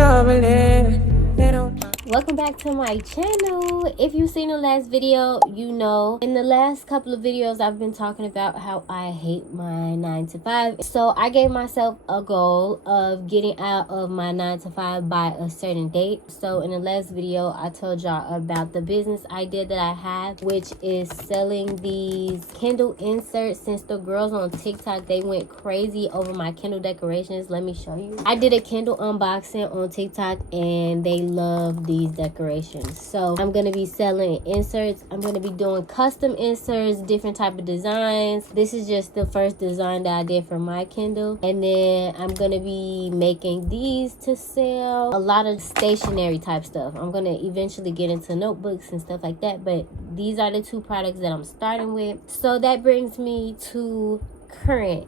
troubling. They don't. Welcome back to my channel. If you've seen the last video, you know in the last couple of videos I've been talking about how I hate my 9 to 5. So I gave myself a goal of getting out of my 9 to 5 by a certain date. So in the last video I told y'all about the business idea that I have, which is selling these Kindle inserts. Since the girls on TikTok, they went crazy over my Kindle decorations. Let me show you. I did a Kindle unboxing on TikTok and they love these decorations. So I'm gonna be selling inserts. I'm gonna be doing custom inserts, different type of designs. This is just the first design that I did for my Kindle, and then I'm gonna be making these to sell. A lot of stationery type stuff. I'm gonna eventually get into notebooks and stuff like that, but these are the two products that I'm starting with. So that brings me to current.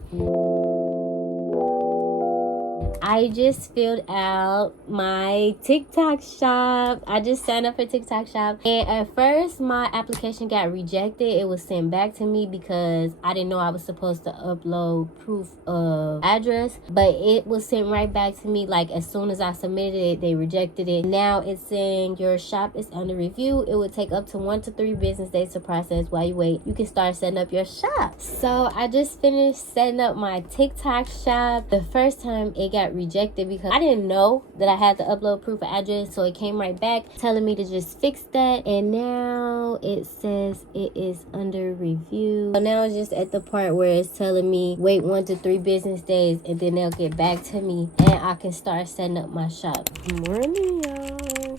I just filled out my TikTok shop. I just signed up for TikTok shop. And at first, my application got rejected. It was sent back to me because I didn't know I was supposed to upload proof of address. But it was sent right back to me. Like, as soon as I submitted it, they rejected it. Now it's saying your shop is under review. It would take up to 1 to 3 business days to process. While you wait, you can start setting up your shop. So I just finished setting up my TikTok shop. The first time it got rejected because I didn't know that I had to upload proof of address, so it came right back telling me to just fix that, and now it says it is under review. So now it's just at the part where it's telling me wait 1 to 3 business days and then they'll get back to me and I can start setting up my shop. Good morning, y'all.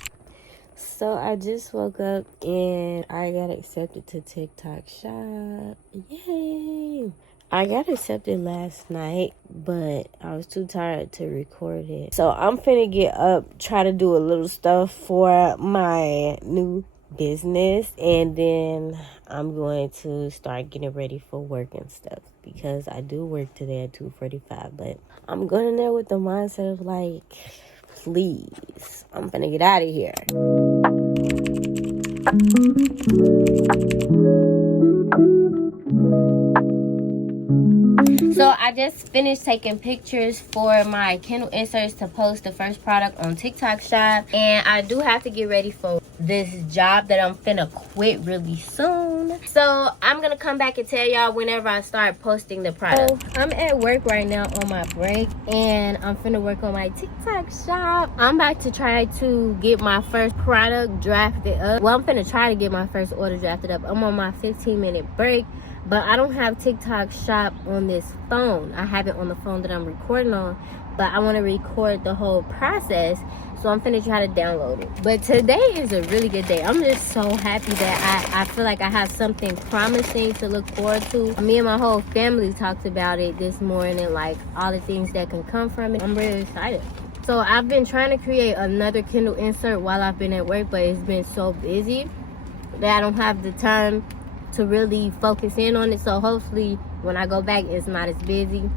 So I just woke up and I got accepted to TikTok shop. Yay! I got accepted last night, but I was too tired to record it. So I'm finna get up, try to do a little stuff for my new business, and then I'm going to start getting ready for work and stuff because I do work today at 2:45, but I'm going in there with the mindset of like, please, I'm finna get out of here. So I just finished taking pictures for my Kindle inserts to post the first product on TikTok shop, and I do have to get ready for this job that I'm finna quit really soon. So I'm gonna come back and tell y'all whenever I start posting the product. So I'm at work right now on my break, and I'm finna work on my TikTok shop. I'm about to try to get my first product drafted up. Well, I'm finna try to get my first order drafted up. I'm on my 15-minute break. But I don't have TikTok shop on this phone. I have it on the phone that I'm recording on, but I want to record the whole process, so I'm finna try to download it. But today is a really good day. I'm just so happy that I feel like I have something promising to look forward to. Me and my whole family talked about it this morning, like all the things that can come from it. I'm really excited. So I've been trying to create another Kindle insert while I've been at work, but it's been so busy that I don't have the time to really focus in on it. So hopefully when I go back it's not as busy.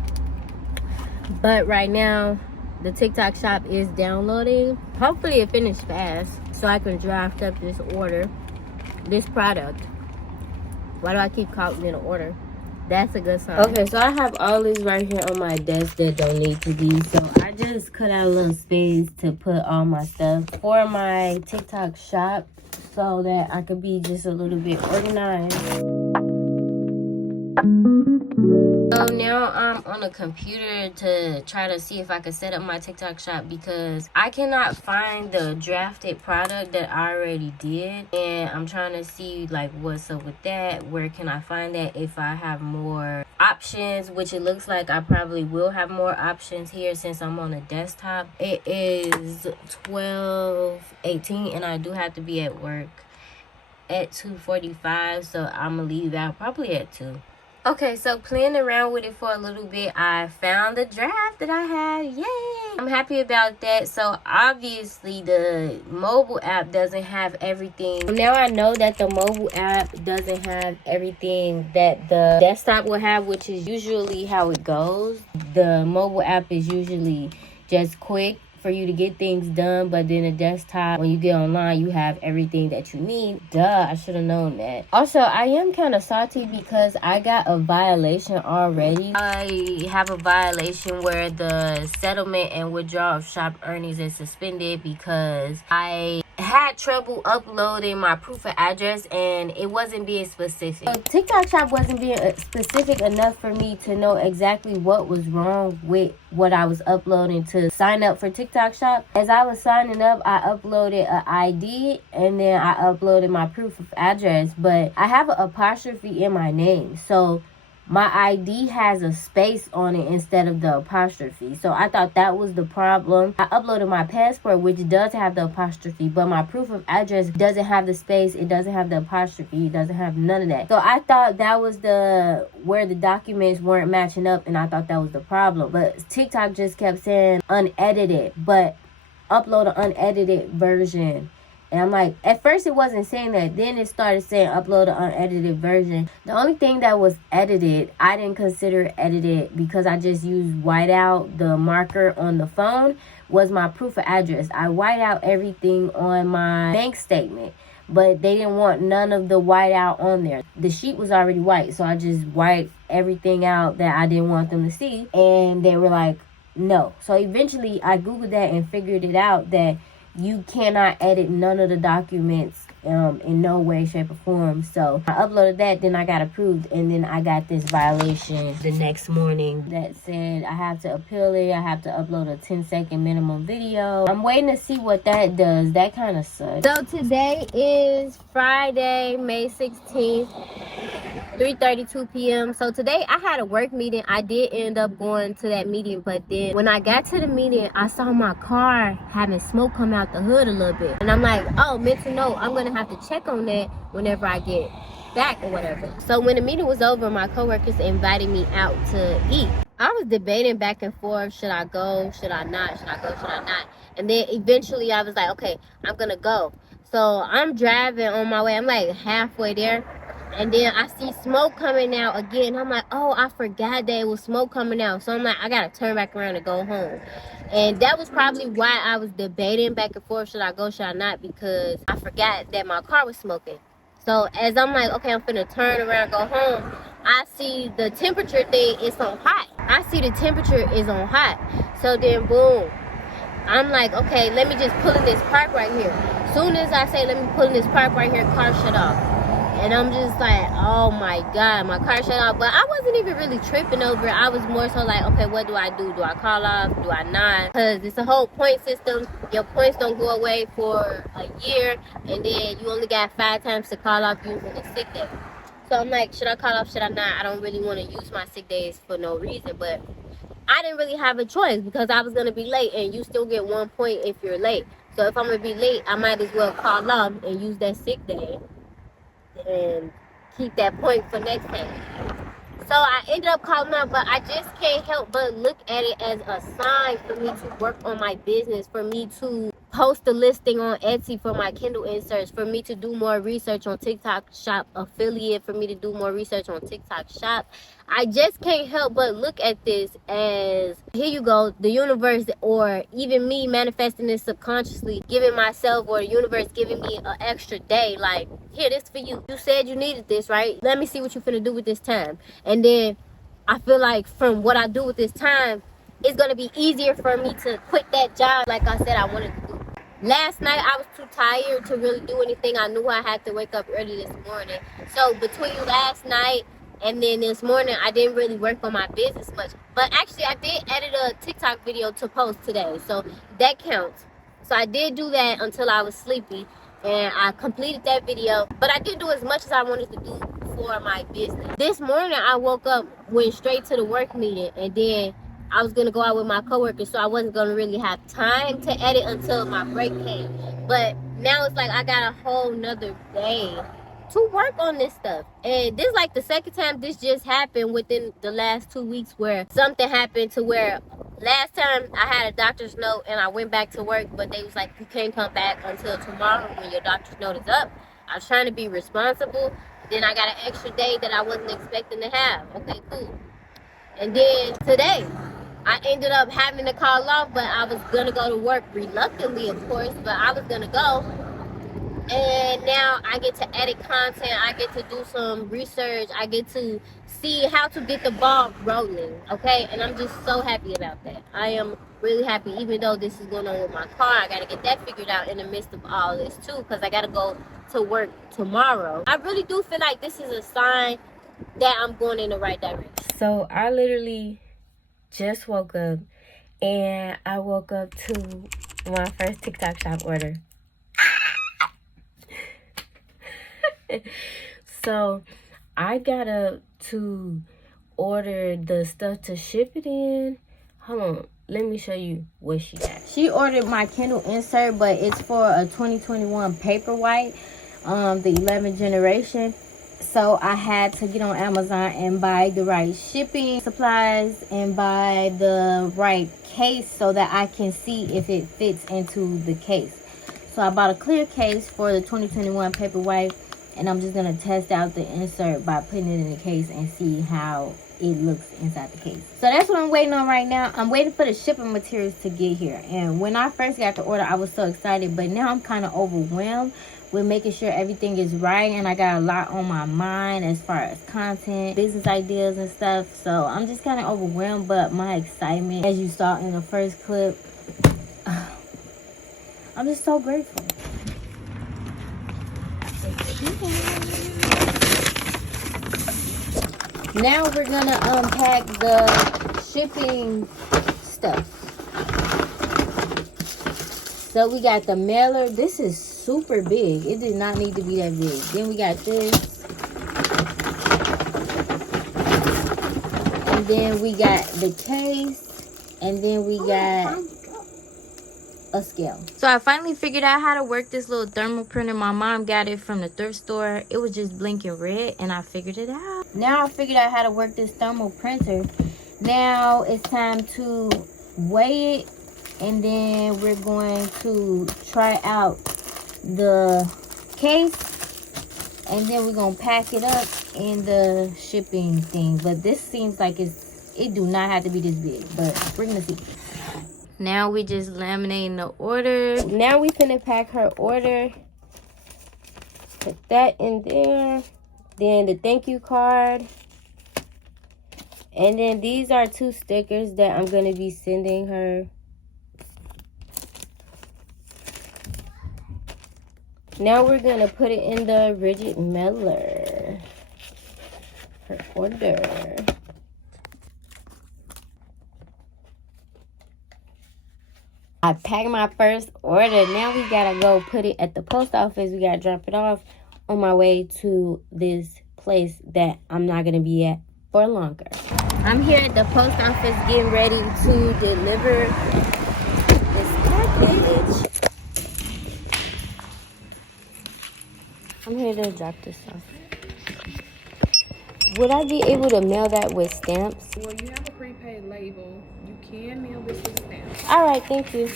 But right now the TikTok shop is downloading. Hopefully it finished fast so I can draft up this product. Why do I keep calling it an order? That's a good sign. Okay, so I have all this right here on my desk that don't need to be, so I just cut out a little space to put all my stuff for my TikTok shop so that I could be just a little bit organized. So now I'm on a computer to try to see if I can set up my TikTok shop because I cannot find the drafted product that I already did, and I'm trying to see like what's up with that. Where can I find that? If I have more options, which it looks like I probably will have more options here since I'm on a desktop. It is 12:18 and I do have to be at work at 2:45, so I'm gonna leave out probably at 2. Okay, so playing around with it for a little bit, I found the draft that I had. Yay! I'm happy about that. So obviously the mobile app doesn't have everything. Now I know that the mobile app doesn't have everything that the desktop will have, which is usually how it goes. The mobile app is usually just quick for you to get things done, but then a desktop, when you get online, you have everything that you need. Duh, I should have known that. Also, I am kind of salty because I got a violation already. I have a violation where the settlement and withdrawal of shop earnings is suspended because I had trouble uploading my proof of address and it wasn't being specific. So TikTok shop wasn't being specific enough for me to know exactly what was wrong with what I was uploading to sign up for TikTok shop. As I was signing up, I uploaded an ID and then I uploaded my proof of address, but I have an apostrophe in my name. So my ID has a space on it instead of the apostrophe. So I thought that was the problem. I uploaded my passport, which does have the apostrophe, but my proof of address doesn't have the space. It doesn't have the apostrophe. It doesn't have none of that. So I thought that was where the documents weren't matching up, and I thought that was the problem. But TikTok just kept saying unedited, but upload an unedited version. And I'm like, at first it wasn't saying that. Then it started saying upload an unedited version. The only thing that was edited, I didn't consider edited because I just used whiteout, the marker on the phone, was my proof of address. I white out everything on my bank statement, but they didn't want none of the whiteout on there. The sheet was already white, so I just wiped everything out that I didn't want them to see. And they were like, no. So eventually I Googled that and figured it out that you cannot edit none of the documents in no way, shape, or form. So I uploaded that, then I got approved, and then I got this violation the next morning that said I have to appeal it. I have to upload a 10-second minimum video. I'm waiting to see what that does. That kind of sucks. So today is Friday, May 16th. 3:32 p.m. So today I had a work meeting. I did end up going to that meeting, but then when I got to the meeting, I saw my car having smoke come out the hood a little bit. And I'm like, oh, mental note, I'm gonna have to check on that whenever I get back or whatever. So when the meeting was over, my coworkers invited me out to eat. I was debating back and forth, should I go, should I not, should I go, should I not? And then eventually I was like, okay, I'm gonna go. So I'm driving on my way, I'm like halfway there. And then I see smoke coming out again. I'm like, oh, I forgot that it was smoke coming out. So I'm like, I got to turn back around and go home. And that was probably why I was debating back and forth, should I go, should I not? Because I forgot that my car was smoking. So as I'm like, okay, I'm finna turn around, go home, I see the temperature thing is on hot. I see the temperature is on hot. So then, boom. I'm like, okay, let me just pull in this park right here. Soon as I say, let me pull in this park right here, car shut off. And I'm just like, oh my God, my car shut off. But I wasn't even really tripping over it. I was more so like, okay, what do I do? Do I call off? Do I not? Because it's a whole point system. Your points don't go away for a year. And then you only got 5 times to call off using a sick day. So I'm like, should I call off? Should I not? I don't really want to use my sick days for no reason. But I didn't really have a choice because I was going to be late. And you still get 1 point if you're late. So if I'm going to be late, I might as well call off and use that sick day and keep that point for next time. So I ended up calling out, but I just can't help but look at it as a sign for me to work on my business, for me to post a listing on Etsy for my Kindle inserts, for me to do more research on TikTok shop affiliate, for me to do more research on TikTok shop. I just can't help but look at this as, here you go, the universe, or even me manifesting this subconsciously, giving myself or the universe giving me an extra day, like, here, this for you. You said you needed this, right? Let me see what you're finna do with this time. And then I feel like from what I do with this time, it's gonna be easier for me to quit that job like I said I wanted to do. Last night I was too tired to really do anything. I knew I had to wake up early this morning. So between last night and then this morning, I didn't really work on my business much. But actually, I did edit a TikTok video to post today. So that counts. So I did do that until I was sleepy. And I completed that video. But I didn't do as much as I wanted to do for my business. This morning, I woke up, went straight to the work meeting. And then I was going to go out with my coworkers. So I wasn't going to really have time to edit until my break came. But now it's like I got a whole nother day to work on this stuff. And this is like the second time this just happened within the last 2 weeks, where something happened to where last time I had a doctor's note and I went back to work, but they was like, you can't come back until tomorrow when your doctor's note is up. I was trying to be responsible. Then I got an extra day that I wasn't expecting to have. Okay, cool. And then today I ended up having to call off, but I was gonna go to work reluctantly, of course, but I was gonna go. And now I get to edit content, I get to do some research, I get to see how to get the ball rolling, okay? And I'm just so happy about that. I am really happy, even though this is going on with my car. I gotta get that figured out in the midst of all this too, because I gotta go to work tomorrow. I really do feel like this is a sign that I'm going in the right direction. So I literally just woke up, and I woke up to my first TikTok shop order. So I got up to order the stuff to ship it in. Hold on, let me show you what she got. She ordered my Kindle insert, but it's for a 2021 Paperwhite, the 11th generation. So I had to get on Amazon and buy the right shipping supplies and buy the right case so that I can see if it fits into the case. So I bought a clear case for the 2021 Paperwhite, and I'm just going to test out the insert by putting it in the case and see how it looks inside the case. So that's what I'm waiting on right now. I'm waiting for the shipping materials to get here. And when I first got the order, I was so excited. But now I'm kind of overwhelmed with making sure everything is right. And I got a lot on my mind as far as content, business ideas and stuff. So I'm just kind of overwhelmed. But my excitement, as you saw in the first clip, I'm just so grateful. Now we're gonna unpack the shipping stuff. So we got the mailer. This is super big. It did not need to be that big. Then we got this. And then we got the case. And then we got a scale. So I finally figured out how to work this little thermal printer. My mom got it from the thrift store. It was just blinking red, and I figured it out. Now I figured out how to work this thermal printer. Now it's time to weigh it, and then we're going to try out the case, and then we're gonna pack it up in the shipping thing. But this seems like it do not have to be this big, but we're gonna see. Now we just laminating the order. Now we finna pack her order. Put that in there. Then the thank you card. And then these are 2 stickers that I'm gonna be sending her. Now we're gonna put it in the rigid mailer. Her order. I packed my first order. Now we gotta go put it at the post office. We gotta drop it off on my way to this place that I'm not gonna be at for longer. I'm here at the post office getting ready to deliver this package. I'm here to drop this off. Would I be able to mail that with stamps? Well, you have a prepaid label. You can mail this with stamps. All right, thank you.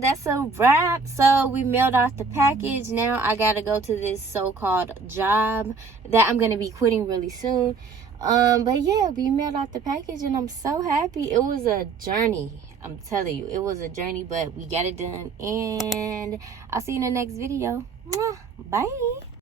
That's a wrap. So we mailed off the package. Now I gotta go to this so-called job that I'm gonna be quitting really soon. But yeah, we mailed off the package, and I'm so happy. It was a journey. I'm telling you, it was a journey, but we got it done. And I'll see you in the next video. Mwah. Bye.